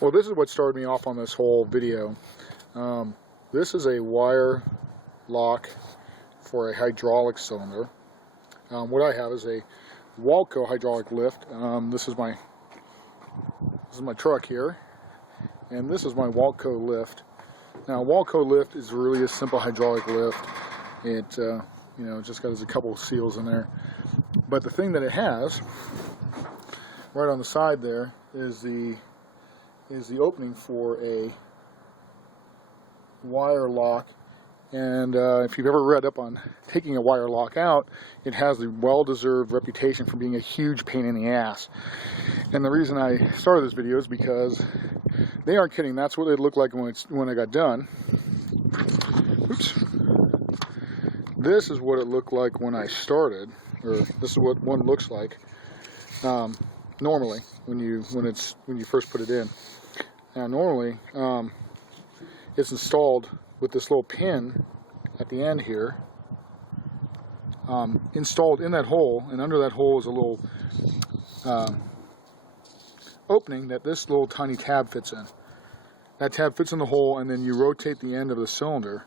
Well, this is what started me off on this whole video. This is a wire lock for a hydraulic cylinder. What I have is a Waltco hydraulic lift. This is my truck here, and this is my Waltco lift. Now, Waltco lift is really a simple hydraulic lift. It just got a couple of seals in there. But the thing that it has right on the side there is the opening for a wire lock. And if you've ever read up on taking a wire lock out, it has the well-deserved reputation for being a huge pain in the ass. And the reason I started this video is because they aren't kidding. That's what it looked like when I got done. Oops. This is what it looked like when I started, or this is what one looks like normally when you first put it in. Now, normally it's installed with this little pin at the end here, installed in that hole, and under that hole is a little opening that this little tiny tab fits in. That tab fits in the hole, and then you rotate the end of the cylinder,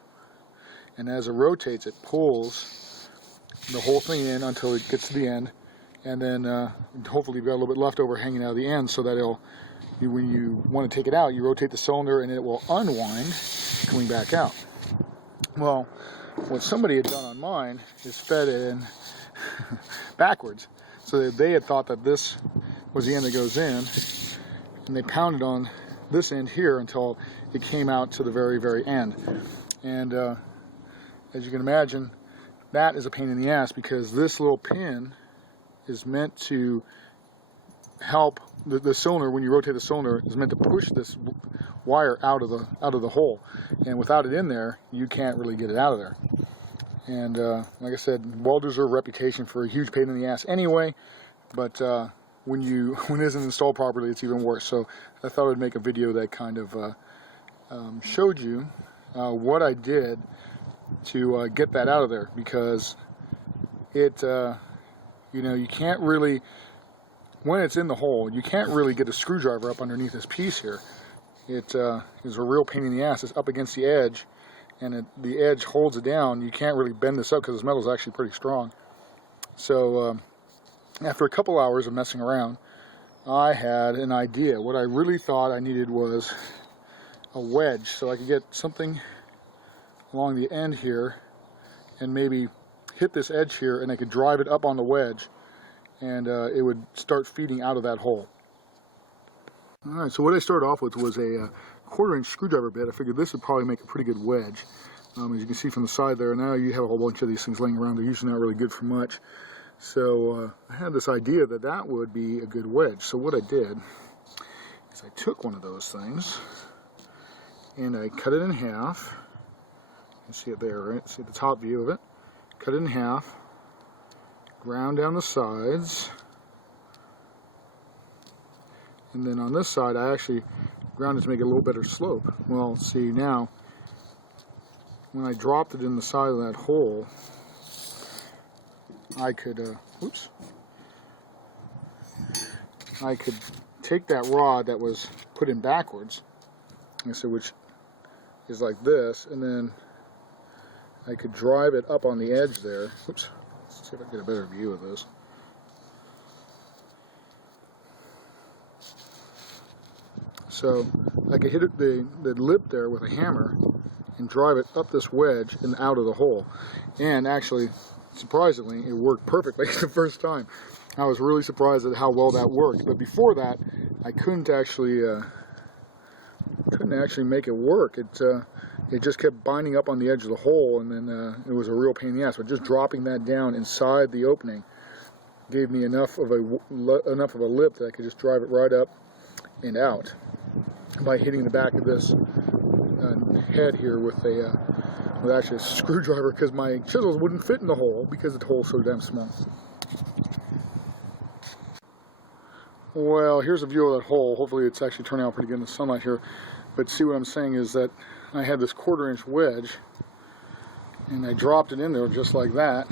and as it rotates, it pulls the whole thing in until it gets to the end, and then hopefully you've got a little bit left over hanging out of the end, so that when you want to take it out, you rotate the cylinder and it will unwind coming back out. Well, what somebody had done on mine is fed it in backwards, so that they had thought that this was the end that goes in, and they pounded on this end here until it came out to the very, very end. And as you can imagine, that is a pain in the ass, because this little pin is meant to help the cylinder. When you rotate the cylinder, is meant to push this wire out of the hole, and without it in there, you can't really get it out of there. And like I said, well-deserved reputation for a huge pain in the ass anyway, but when it isn't installed properly, it's even worse. So I thought I'd make a video that kind of showed you what I did to get that out of there, because it you can't really, when it's in the hole, you can't really get a screwdriver up underneath this piece here. It is a real pain in the ass. It's up against the edge, and the edge holds it down. You can't really bend this up because this metal is actually pretty strong. So after a couple hours of messing around, I had an idea. What I really thought I needed was a wedge, so I could get something along the end here and maybe hit this edge here, and I could drive it up on the wedge, and it would start feeding out of that hole. Alright, so what I started off with was a 1/4-inch screwdriver bit. I figured this would probably make a pretty good wedge. As you can see from the side there, now you have a whole bunch of these things laying around. They're usually not really good for much. So I had this idea that that would be a good wedge. So what I did is I took one of those things and I cut it in half. You can see it there, right? See the top view of it. Cut it in half, ground down the sides, and then on this side I actually ground it to make it a little better slope. Well, see now, when I dropped it in the side of that hole, I could take that rod that was put in backwards, which is like this, and then I could drive it up on the edge there. Oops. Let's see if I can get a better view of this. So I could hit the lip there with a hammer and drive it up this wedge and out of the hole. And actually, surprisingly, it worked perfectly the first time. I was really surprised at how well that worked. But before that, I couldn't actually make it work. It just kept binding up on the edge of the hole, and then it was a real pain in the ass. But just dropping that down inside the opening gave me enough of a lip that I could just drive it right up and out by hitting the back of this head here with actually a screwdriver, because my chisels wouldn't fit in the hole because the hole's so damn small. Well, here's a view of that hole. Hopefully it's actually turning out pretty good in the sunlight here. But see, what I'm saying is that I had this 1/4-inch wedge, and I dropped it in there just like that,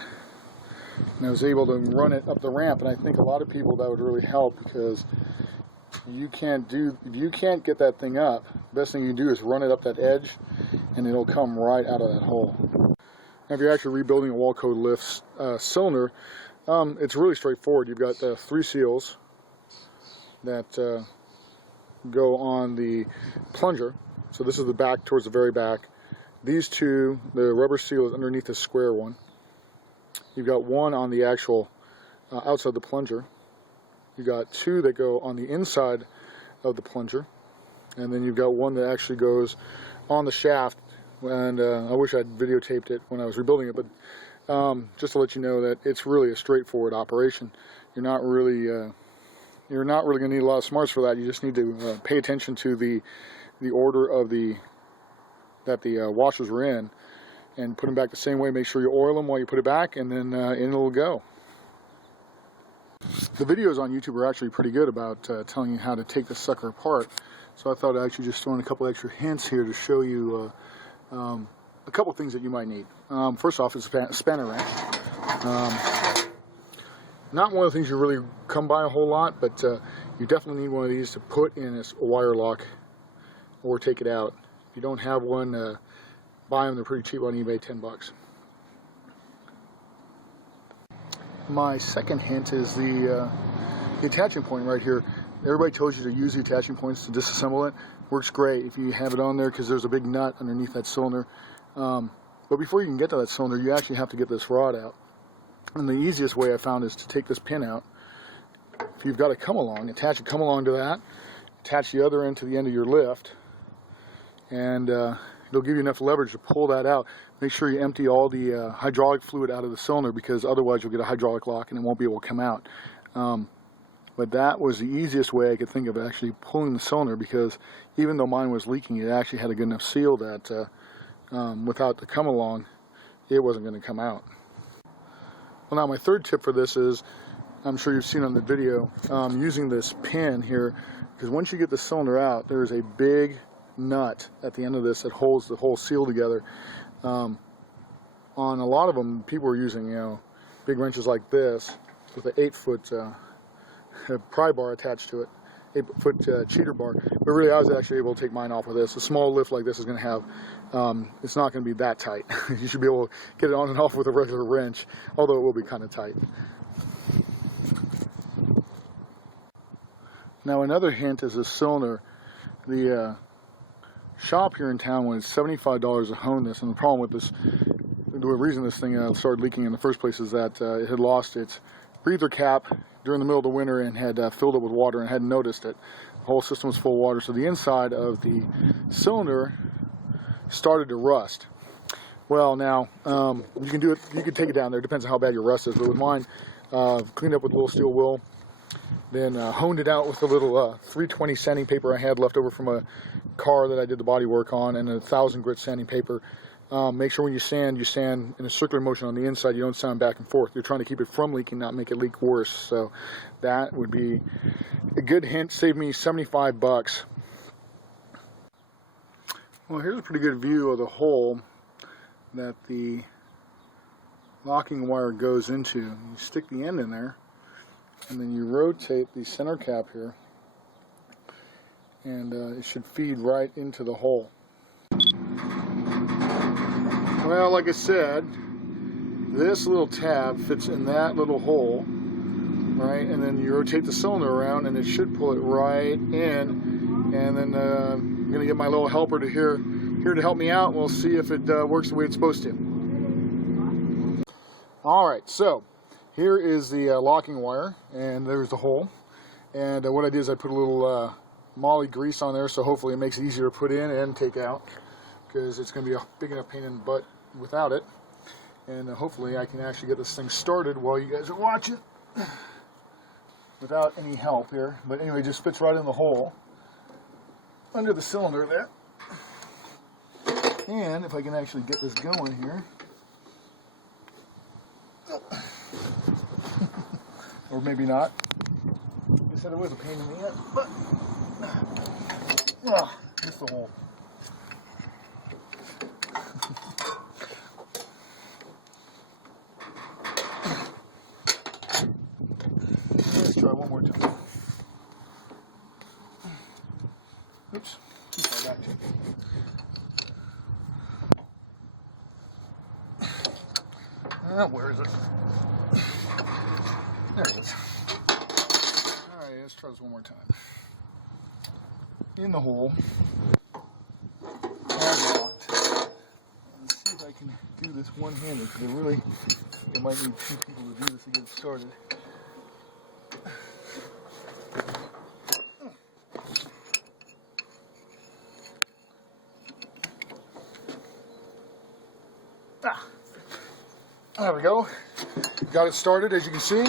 and I was able to run it up the ramp. And I think a lot of people that would really help, because if you can't get that thing up, the best thing you do is run it up that edge, and it'll come right out of that hole. Now, if you're actually rebuilding a Waltco lift cylinder, it's really straightforward. You've got 3 seals that go on the plunger. So this is the back towards the very back. These 2, the rubber seal is underneath the square one. You've got 1 on the actual outside the plunger. You've got 2 that go on the inside of the plunger, and then you've got 1 that actually goes on the shaft. And I wish I'd videotaped it when I was rebuilding it, but just to let you know that it's really a straightforward operation. You're not really going to need a lot of smarts for that. You just need to pay attention to the order of that the washers were in, and put them back the same way. Make sure you oil them while you put it back, and then in it'll go. The videos on YouTube are actually pretty good about telling you how to take the sucker apart. So I thought I'd actually just throw in a couple extra hints here to show you a couple things that you might need. First off is a spanner wrench. Not one of the things you really come by a whole lot, but you definitely need one of these to put in a wire lock or take it out. If you don't have one, buy them. They're pretty cheap on eBay, 10 bucks. My second hint is the attaching point right here. Everybody tells you to use the attaching points to disassemble it. Works great if you have it on there because there's a big nut underneath that cylinder. But before you can get to that cylinder, you actually have to get this rod out. And the easiest way I found is to take this pin out. If you've got a come-along, attach a come-along to that, attach the other end to the end of your lift, and it'll give you enough leverage to pull that out. Make sure you empty all the hydraulic fluid out of the cylinder, because otherwise you'll get a hydraulic lock and it won't be able to come out. But that was the easiest way I could think of actually pulling the cylinder, because even though mine was leaking, it actually had a good enough seal that without the come-along, it wasn't going to come out. Well, now my third tip for this is, I'm sure you've seen on the video, using this pin here, because once you get the cylinder out, there's a big nut at the end of this that holds the whole seal together. On a lot of them, people are using, big wrenches like this with an 8-foot pry bar attached to it, 8-foot cheater bar. But really, I was actually able to take mine off with this. A small lift like this is going to have, it's not going to be that tight. You should be able to get it on and off with a regular wrench, although it will be kind of tight. Now another hint is the cylinder. The shop here in town was $75 to hone this, and the problem with this, the reason this thing started leaking in the first place, is that it had lost its breather cap during the middle of the winter and had filled it with water and hadn't noticed it. The whole system was full of water, so the inside of the cylinder started to rust. Well, now you can do it. You can take it down there. It depends on how bad your rust is. But with mine, cleaned up with a little steel wool, then honed it out with a little 320 sanding paper I had left over from a car that I did the body work on, and a 1000 grit sanding paper. Make sure when you sand in a circular motion on the inside. You don't sand back and forth. You're trying to keep it from leaking, not make it leak worse. So that would be a good hint. Saved me 75 bucks. Well, here's a pretty good view of the hole that the locking wire goes into. You stick the end in there, and then you rotate the center cap here, and it should feed right into the hole. Well, like I said, this little tab fits in that little hole, right? And then you rotate the cylinder around, and it should pull it right in. And then I'm going to get my little helper to here to help me out, and we'll see if it works the way it's supposed to. All right, so here is the locking wire, and there's the hole. And what I did is I put a little moly grease on there, so hopefully it makes it easier to put in and take out, because it's going to be a big enough pain in the butt without it. And hopefully I can actually get this thing started while you guys are watching without any help here. But anyway, it just fits right in the hole under the cylinder there. And if I can actually get this going here, or maybe not. They said it was a pain in the ass, but just the hole. Let's try one more time. Oops, too far back. Where is it? There it is. Alright, let's try this one more time. In the hole. And locked. Let's see if I can do this one-handed, because I might need two people to do this to get it started. There we go. Got it started, as you can see.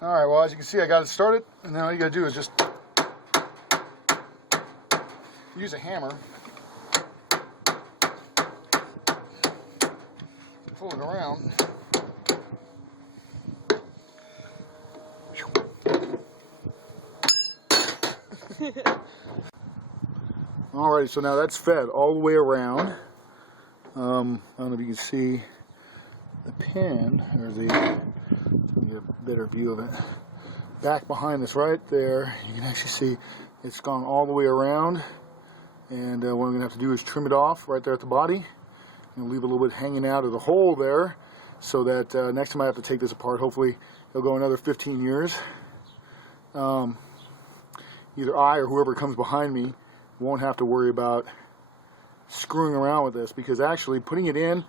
Alright, well, as you can see, I got it started, and then all you gotta do is just use a hammer, pull it around. Alright, so now that's fed all the way around. I don't know if you can see the pin, or get a better view of it. Back behind this right there, you can actually see it's gone all the way around. And what I'm going to have to do is trim it off right there at the body. And leave a little bit hanging out of the hole there, so that next time I have to take this apart, hopefully it'll go another 15 years. Either I or whoever comes behind me won't have to worry about screwing around with this, because actually putting it in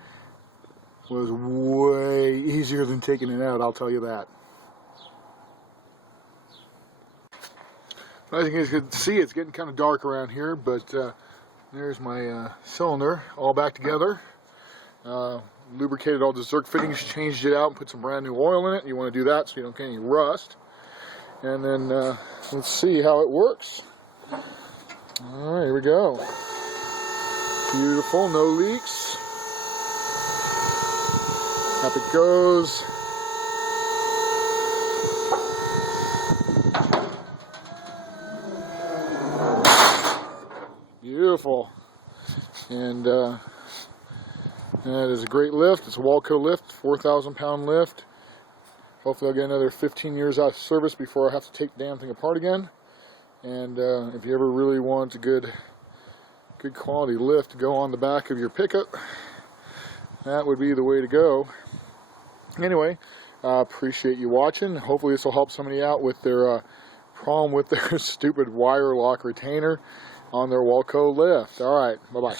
was way easier than taking it out, I'll tell you that. As you guys can see, it's getting kind of dark around here, but there's my cylinder all back together. Lubricated all the Zerk fittings, changed it out, and put some brand new oil in it. You want to do that so you don't get any rust. And then let's see how it works. Alright, here we go. Beautiful, no leaks. Up it goes. Beautiful. And that is a great lift. It's a Waltco lift, 4,000 pound lift. Hopefully I'll get another 15 years out of service before I have to take the damn thing apart again. And if you ever really want a good quality lift to go on the back of your pickup, that would be the way to go. Anyway, appreciate you watching. Hopefully this will help somebody out with their problem with their stupid wire lock retainer on their Waltco lift. Alright, bye-bye.